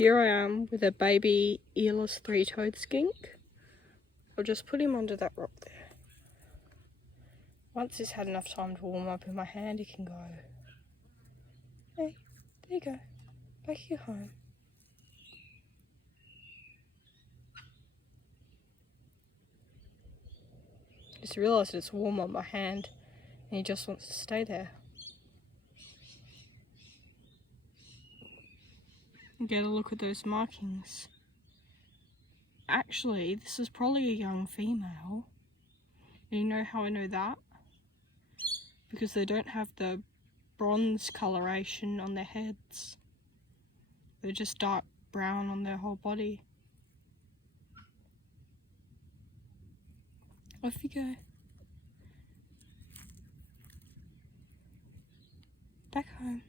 Here I am with a baby earless three-toed skink. I'll just put him under that rock there. Once he's had enough time to warm up in my hand, he can go. Hey, there you go. Back to your home. Just realised it's warm on my hand and he just wants to stay there. Get a look at those markings. Actually, this is probably a young female. And you know how I know that? Because they don't have the bronze coloration on their heads. They're just dark brown on their whole body. Off you go. Back home.